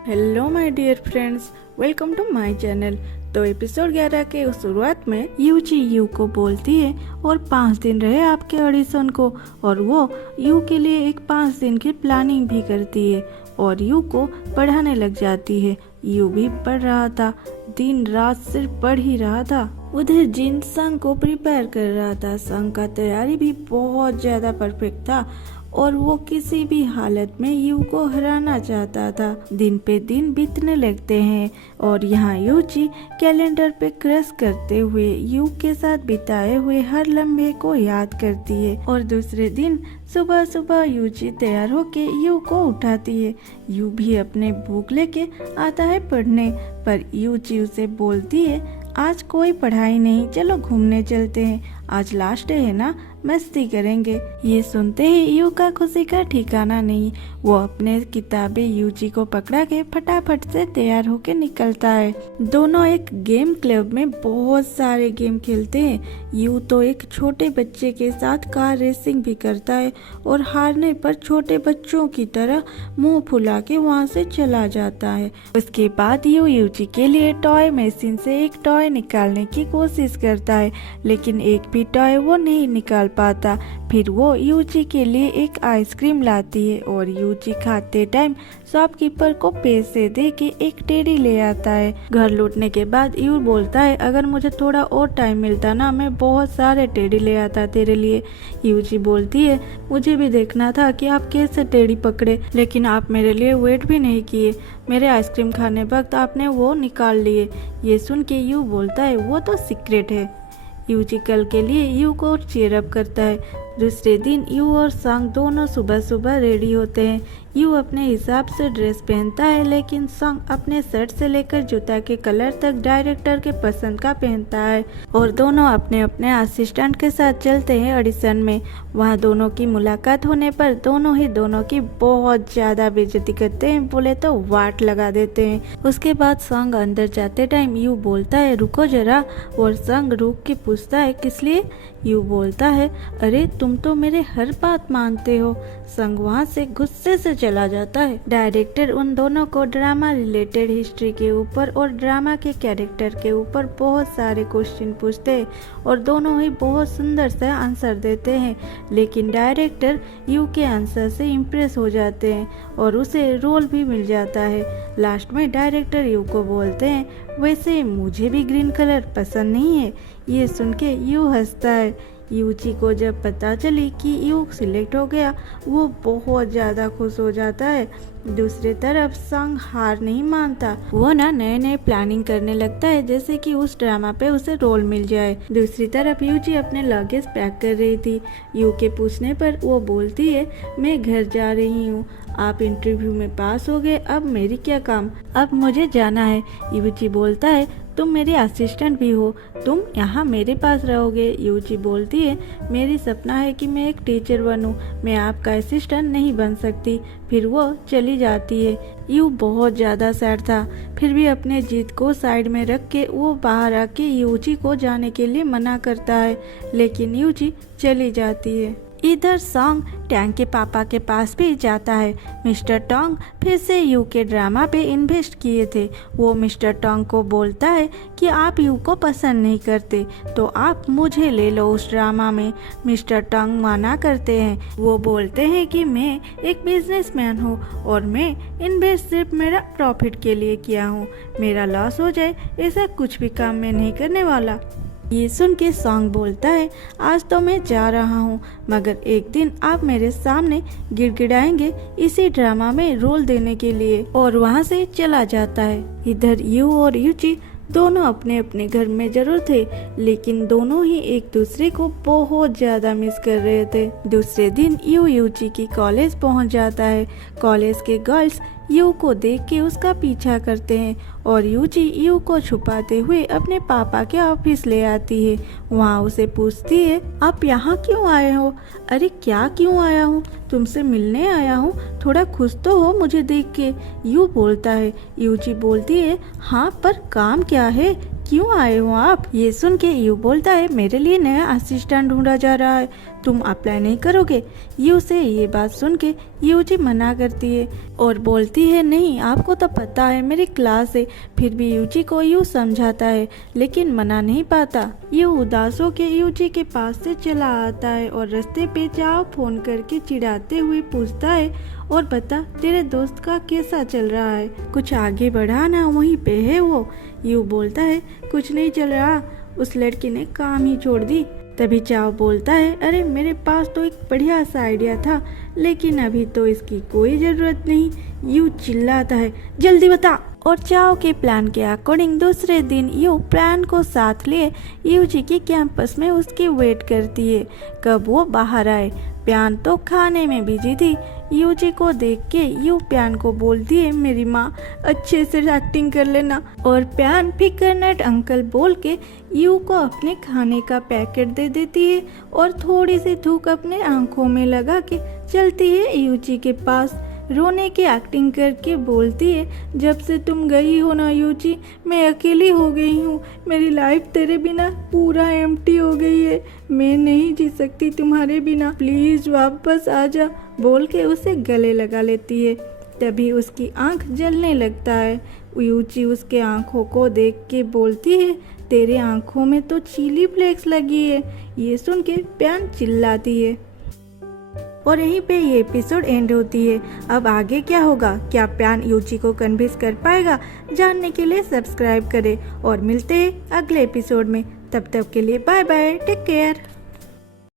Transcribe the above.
Hello my dear friends, welcome to my channel. तो episode 11 के शुरुआत में यूजी यू को बोलती है और 5 दिन रहे आपके ऑडिशन को, और वो यू के लिए एक 5 दिन की प्लानिंग भी करती है और यू को पढ़ाने लग जाती है। यू भी पढ़ रहा था, दिन रात सिर्फ पढ़ ही रहा था। उधर जिन संग को प्रिपेयर कर रहा था। संग का तैयारी भी बहुत ज्यादा परफेक्ट था और वो किसी भी हालत में यू को हराना चाहता था। दिन पे दिन बीतने लगते हैं और यहाँ यूजी कैलेंडर पे क्रश करते हुए यू के साथ बिताए हुए हर लम्हे को याद करती है। और दूसरे दिन सुबह सुबह यूजी तैयार होके यू को उठाती है। यू भी अपने बुक लेके आता है पढ़ने, पर यूजी उसे बोलती है आज कोई पढ़ाई नहीं, चलो घूमने चलते हैं, आज लास्ट डे है ना, मस्ती करेंगे। ये सुनते ही यू का खुशी का ठिकाना नहीं। वो अपने किताबें यूजी को पकड़ा के फटाफट से तैयार होके निकलता है। दोनों एक गेम क्लब में बहुत सारे गेम खेलते हैं। यू तो एक छोटे बच्चे के साथ कार रेसिंग भी करता है और हारने पर छोटे बच्चों की तरह मुंह फुला के वहाँ से चला जाता है। उसके बाद यू यूजी के लिए टॉय मशीन से एक टॉय निकालने की कोशिश करता है, लेकिन एक भी टॉय वो नहीं निकाल पाता। फिर वो यूजी के लिए एक आइसक्रीम लाती है और यूजी खाते टाइम शॉपकीपर को पैसे दे के एक टेडी ले आता है। घर लौटने के बाद यू बोलता है अगर मुझे थोड़ा और टाइम मिलता ना, मैं बहुत सारे टेडी ले आता तेरे लिए। यूजी बोलती है मुझे भी देखना था कि आप कैसे टेडी पकड़े, लेकिन आप मेरे लिए वेट भी नहीं किए। मेरे आइसक्रीम खाने वक्त आपने वो निकाल लिए। ये सुन के यू बोलता है वो तो सीक्रेट है। यूजी कल के लिए यू को चीयर अप करता है। दूसरे दिन यू और संग दोनों सुबह सुबह रेडी होते हैं। यू अपने हिसाब से ड्रेस पहनता है, लेकिन संग अपने शर्ट से लेकर जूता के कलर तक डायरेक्टर के पसंद का पहनता है और दोनों अपने अपने असिस्टेंट के साथ चलते हैं ऑडिशन में। वहाँ दोनों की मुलाकात होने पर दोनों की बहुत ज्यादा बेइज्जती करते हैं, बोले तो वाट लगा देते हैं। उसके बाद संग अंदर जाते टाइम यू बोलता है रुको जरा, और संग रुक के पूछता है किस लिए। यू बोलता है अरे तुम तो मेरे हर बात मानते हो। संग वहाँ से गुस्से से चला जाता है। डायरेक्टर उन दोनों को ड्रामा रिलेटेड हिस्ट्री के ऊपर और ड्रामा के कैरेक्टर के ऊपर बहुत सारे क्वेश्चन पूछते हैं और दोनों ही बहुत सुंदर से आंसर देते हैं, लेकिन डायरेक्टर यू के आंसर से इम्प्रेस हो जाते हैं और उसे रोल भी मिल जाता है। लास्ट में डायरेक्टर यू को बोलते हैं वैसे मुझे भी ग्रीन कलर पसंद नहीं है। ये सुन के यू हंसता है। यूजी को जब पता चली कि यू सिलेक्ट हो गया, वो बहुत ज़्यादा खुश हो जाता है। दूसरी तरफ संग हार नहीं मानता। वो ना नए नए प्लानिंग करने लगता है जैसे कि उस ड्रामा पे उसे रोल मिल जाए। दूसरी तरफ यूजी अपने लगेज पैक कर रही थी। यू के पूछने पर वो बोलती है मैं घर जा रही हूँ, आप इंटरव्यू में पास हो गए, अब मेरी क्या काम, अब मुझे जाना है। यूजी बोलता है तुम मेरी असिस्टेंट भी हो, तुम यहाँ मेरे पास रहोगे। यूजी बोलती है मेरी सपना है कि मैं एक टीचर बनूं, मैं आपका असिस्टेंट नहीं बन सकती। फिर वो चली जाती है। यू बहुत ज़्यादा सैड था, फिर भी अपने जिद को साइड में रख के वो बाहर आके यूजी को जाने के लिए मना करता है, लेकिन यूजी चली जाती है। इधर सॉन्ग टैंग के पापा के पास भी जाता है। मिस्टर टोंग फिर से यू के ड्रामा पे इन्वेस्ट किए थे। वो मिस्टर टोंग को बोलता है कि आप यू को पसंद नहीं करते तो आप मुझे ले लो उस ड्रामा में। मिस्टर टोंग मना करते हैं। वो बोलते हैं कि मैं एक बिजनेसमैन हूँ और मैं इन्वेस्ट सिर्फ मेरा प्रॉफिट के लिए किया हूँ, मेरा लॉस हो जाए ऐसा कुछ भी काम मैं नहीं करने वाला। ये सुन के सॉन्ग बोलता है आज तो मैं जा रहा हूँ, मगर एक दिन आप मेरे सामने गिड़गिड़ाएंगे इसी ड्रामा में रोल देने के लिए, और वहाँ से चला जाता है। इधर यू और यूजी दोनों अपने अपने घर में जरूर थे, लेकिन दोनों ही एक दूसरे को बहुत ज्यादा मिस कर रहे थे। दूसरे दिन यू यूजी की कॉलेज पहुंच जाता है। कॉलेज के गर्ल्स यू को देख के उसका पीछा करते हैं और यूजी यू को छुपाते हुए अपने पापा के ऑफिस ले आती है। वहाँ उसे पूछती है आप यहाँ क्यों आए हो। अरे क्या क्यों आया हूँ, तुमसे मिलने आया हूँ, थोड़ा खुश तो हो मुझे देख के। यू बोलता है। यूजी बोलती है हाँ पर काम क्या है, क्यों आए हो आप। ये सुन के यू बोलता है मेरे लिए नया असिस्टेंट ढूंढा जा रहा है, तुम अप्लाई नहीं करोगे? यू से ये बात सुन के यूजी मना करती है और बोलती है नहीं, आपको तो पता है मेरी क्लास है। फिर भी यूजी को यू समझाता है लेकिन मना नहीं पाता। यू उदास होके यूजी के पास से चला आता है और रास्ते पे चाओ फोन करके चिढ़ाते हुए पूछता है, और बता तेरे दोस्त का कैसा चल रहा है, कुछ आगे बढ़ा ना, वहीं पे है वो। यू बोलता है कुछ नहीं चल रहा, उस लड़की ने काम ही छोड़ दी। तभी चाओ बोलता है, अरे मेरे पास तो एक बढ़िया सा आइडिया था लेकिन अभी तो इसकी कोई ज़रूरत नहीं। यू चिल्लाता है, जल्दी बता। और चाओ के प्लान के अकॉर्डिंग दूसरे दिन यू प्लान को साथ लिए यूजी के कैंपस में उसकी वेट करती है कब वो बाहर आए। प्यान तो खाने में बिजी थी। यूजी को देख के यू प्यान को बोलती है, मेरी माँ अच्छे से एक्टिंग कर लेना। और प्यान फिकरनट अंकल बोल के यू को अपने खाने का पैकेट दे देती है और थोड़ी सी थूक अपने आंखों में लगा के चलती है यूजी के पास। रोने की एक्टिंग करके बोलती है, जब से तुम गई हो ना यूजी, मैं अकेली हो गई हूँ। मेरी लाइफ तेरे बिना पूरा एम्प्टी हो गई है। मैं नहीं जी सकती तुम्हारे बिना, प्लीज़ वापस आ जा बोल के उसे गले लगा लेती है। तभी उसकी आंख जलने लगता है। यूजी उसके आंखों को देख के बोलती है, तेरे आंखों में तो चिली फ्लेक्स लगी है। ये सुन के प्यान चिल्लाती है और यहीं पे ये एपिसोड एंड होती है। अब आगे क्या होगा, क्या प्यान यूजी को कन्विंस कर पाएगा? जानने के लिए सब्सक्राइब करें और मिलते हैं अगले एपिसोड में। तब तक के लिए बाय बाय, टेक केयर।